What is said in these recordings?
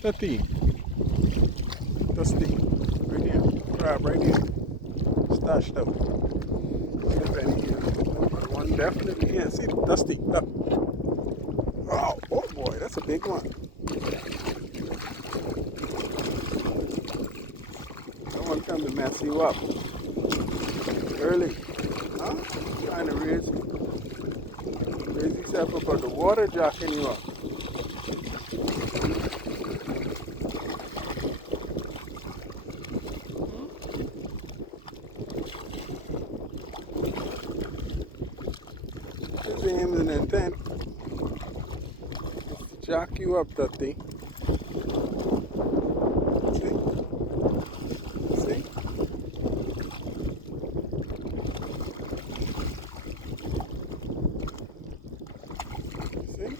Dusty. Dusty. Right here. Crab right here. Stashed out. Slip in here. One definitely here. See, Dusty. Look. Oh boy, that's a big one. Someone come to mess you up. Early. Huh? Trying to raise yourself up, but the water jacking you up. His aim and intent is to jack you up, Dusty. See? See? See?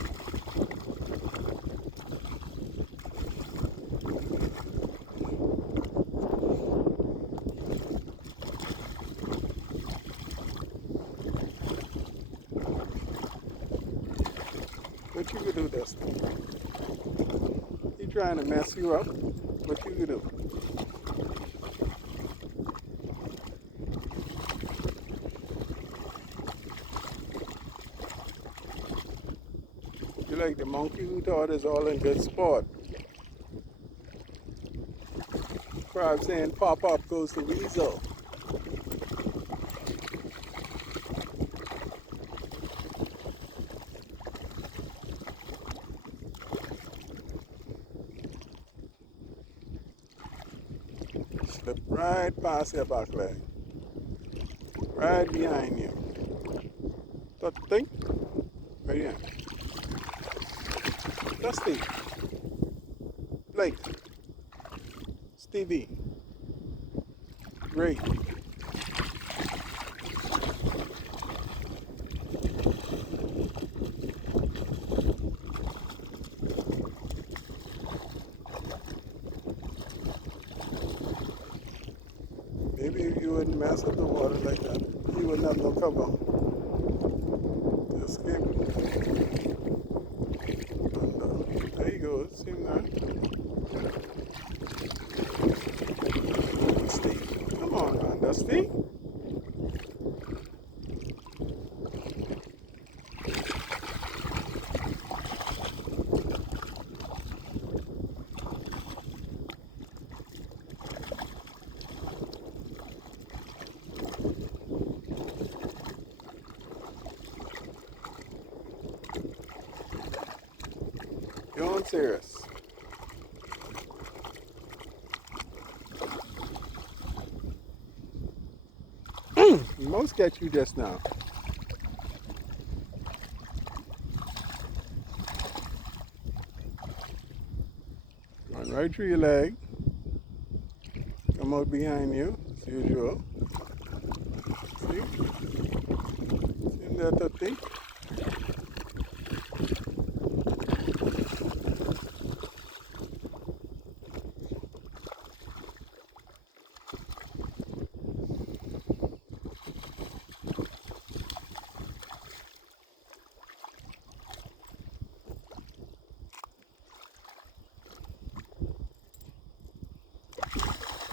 What you could do, Dusty? He trying to mess you up. What you could do? You like the monkey who thought it's all in good sport. Crab saying pop up goes the weasel. Slip right past your back leg. Right behind you. That thing? Right here. Dusty. Blake. Stevie. Ray. Maybe if you wouldn't mess up the water like that, you wouldn't have no cover. Just escape. And, there you go. See that? Dusty. Come on, man, Dusty. You're serious. Most get you just now. Run right through your leg. Come out behind you, as usual. See? See that thing?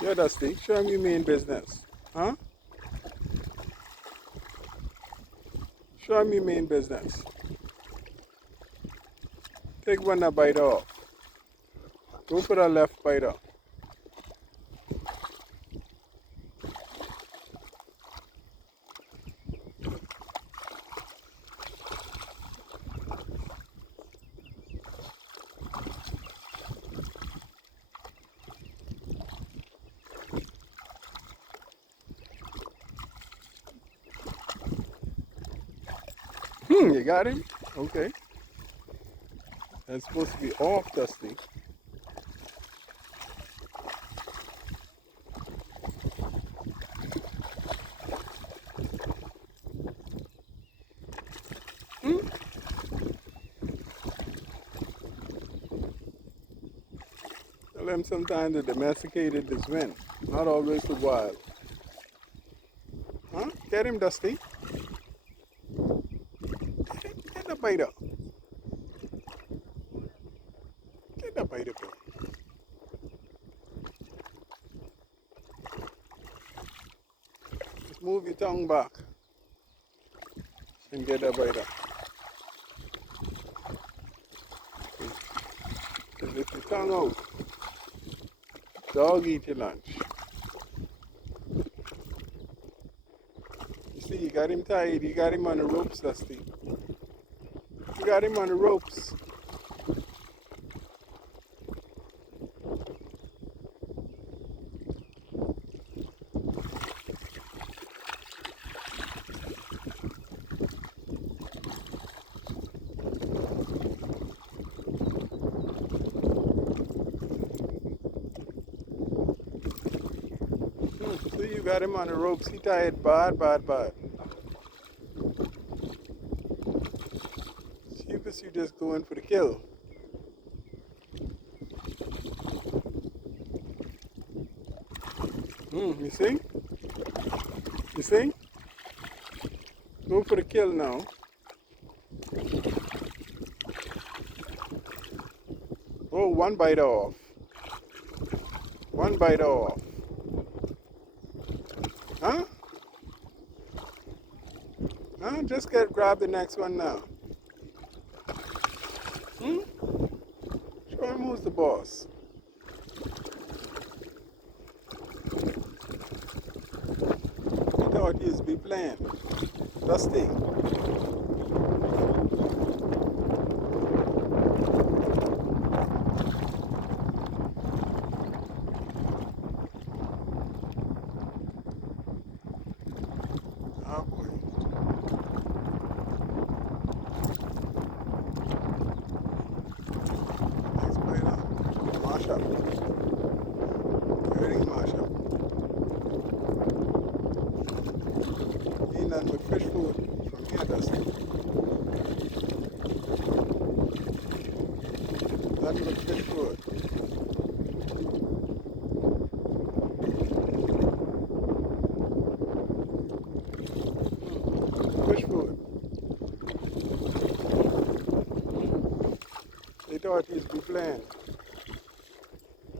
Yeah, Dusty. Show me mean business. Huh? Show me mean business. Take one a bite off. Go for the left bite off. You got him? Okay. That's supposed to be off, Dusty. Hmm? Tell them sometimes the domesticated is win, not always the wild. Huh? Get him, Dusty. Get the bite up. Get the bite. biteable. Just move your tongue back and get that bite up. Just lift your tongue out. Dog eat your lunch. You see, you got him tied. You got him on the ropes, Dusty. You got him on the ropes. See, you got him on the ropes. He tied bad, bad, bad. Stupid, you just going for the kill. You see? You see? Go for the kill now. Oh, one bite off. One bite off. Huh? Huh? Just grab the next one now. Show him who's the boss. He thought he used to be playing. Dusty. Oh boy. Next bite up. Mash up. Everything mash up. Eat nothing but fish food from here, Dusty. Nothing but fish food. Fish food. They thought he'd be playing.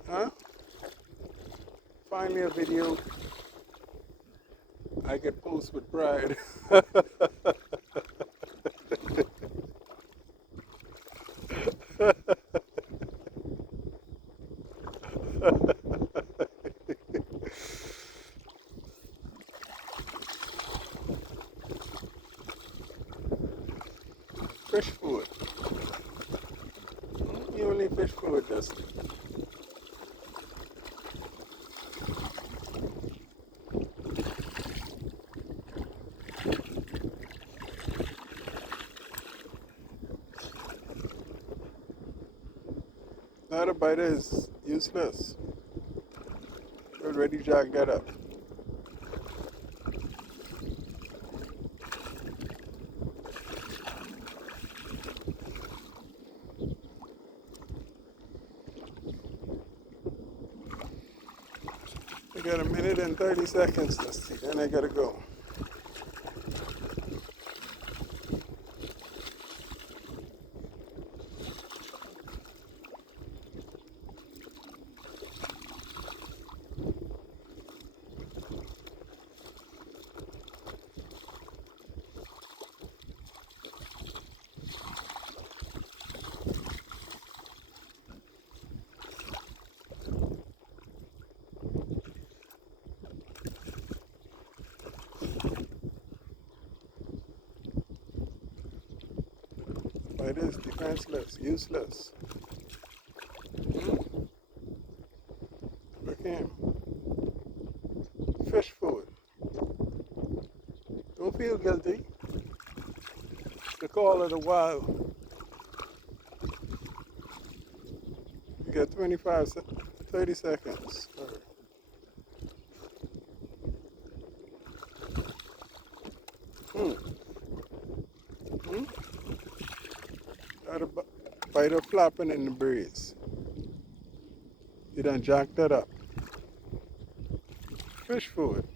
Huh? Finally a video I can post with pride. Fish food. You only fish food, Dusty. Now the biter is useless. You already jacked that up. I got a minute and 30 seconds, Dusty. Then I gotta go. It is defenseless, useless. Look at him. Fish food. Don't feel guilty. It's the call of the wild. You got 30 seconds. Got a biter flapping in the breeze. You done jacked that up. Fish food.